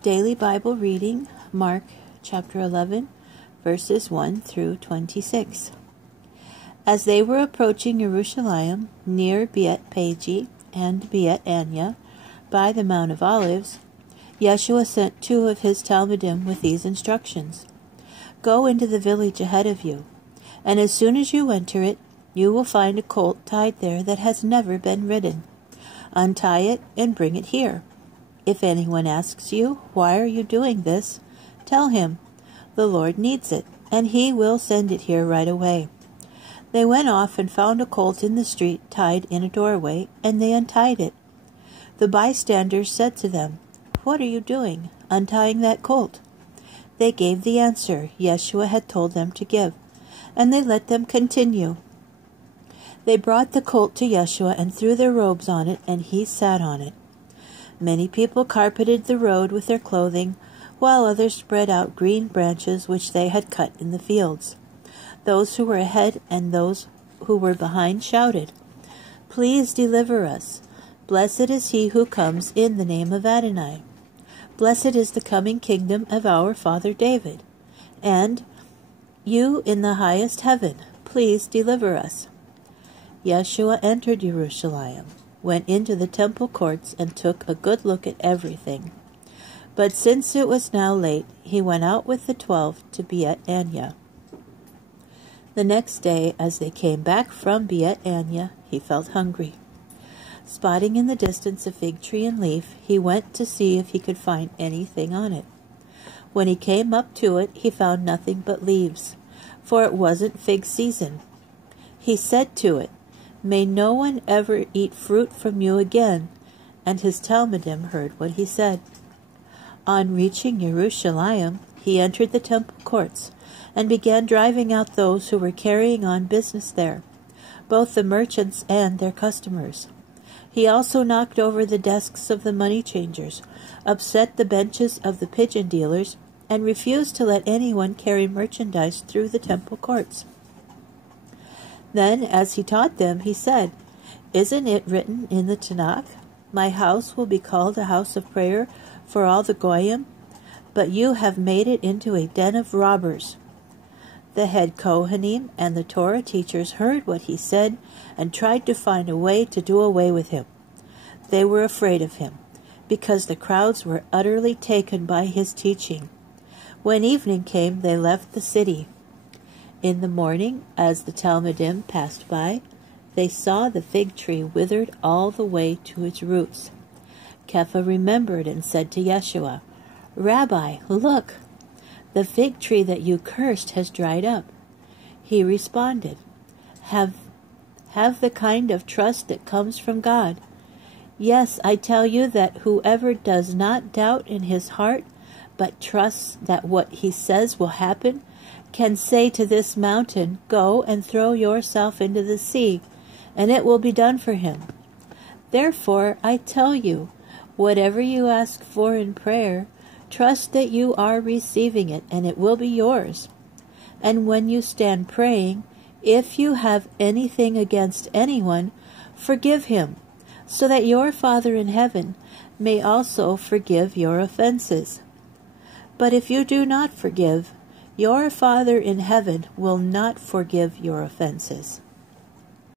Daily Bible reading, Mark chapter 11, verses 1 through 26. As they were approaching Jerusalem, near Bethphage and Bethania, by the Mount of Olives, Yeshua sent 2 of his Talmidim with these instructions. Go into the village ahead of you, and as soon as you enter it, you will find a colt tied there that has never been ridden. Untie it and bring it here. If anyone asks you, why are you doing this? Tell him, the Lord needs it, and he will send it here right away. They went off and found a colt in the street tied in a doorway, and they untied it. The bystanders said to them, What are you doing, untying that colt? They gave the answer Yeshua had told them to give, and they let them continue. They brought the colt to Yeshua and threw their robes on it, and he sat on it. Many people carpeted the road with their clothing, while others spread out green branches which they had cut in the fields. Those who were ahead and those who were behind shouted, Please deliver us. Blessed is he who comes in the name of Adonai. Blessed is the coming kingdom of our father David. And you in the highest heaven, please deliver us. Yeshua entered Jerusalem, went into the temple courts, and took a good look at everything. But since it was now late, he went out with the 12 to Bethania. The next day, as they came back from Bethania, he felt hungry. Spotting in the distance a fig tree and leaf, he went to see if he could find anything on it. When he came up to it, he found nothing but leaves, for it wasn't fig season. He said to it, May no one ever eat fruit from you again. And his Talmidim heard what he said. On reaching Jerusalem, he entered the temple courts and began driving out those who were carrying on business there, both the merchants and their customers. He also knocked over the desks of the money changers, upset the benches of the pigeon dealers, and refused to let anyone carry merchandise through the temple courts. Then, as he taught them, he said, Isn't it written in the Tanakh, My house will be called a house of prayer for all the Goyim? But you have made it into a den of robbers. The head Kohanim and the Torah teachers heard what he said and tried to find a way to do away with him. They were afraid of him, because the crowds were utterly taken by his teaching. When evening came, they left the city. In the morning, as the Talmidim passed by, they saw the fig tree withered all the way to its roots. Kepha remembered and said to Yeshua, Rabbi, look, the fig tree that you cursed has dried up. He responded, Have the kind of trust that comes from God. Yes, I tell you that whoever does not doubt in his heart, but trusts that what he says will happen, can say to this mountain, Go and throw yourself into the sea, and it will be done for him. Therefore, I tell you, whatever you ask for in prayer, trust that you are receiving it, and it will be yours. And when you stand praying, if you have anything against anyone, forgive him, so that your Father in heaven may also forgive your offenses. But if you do not forgive, your Father in heaven will not forgive your offenses.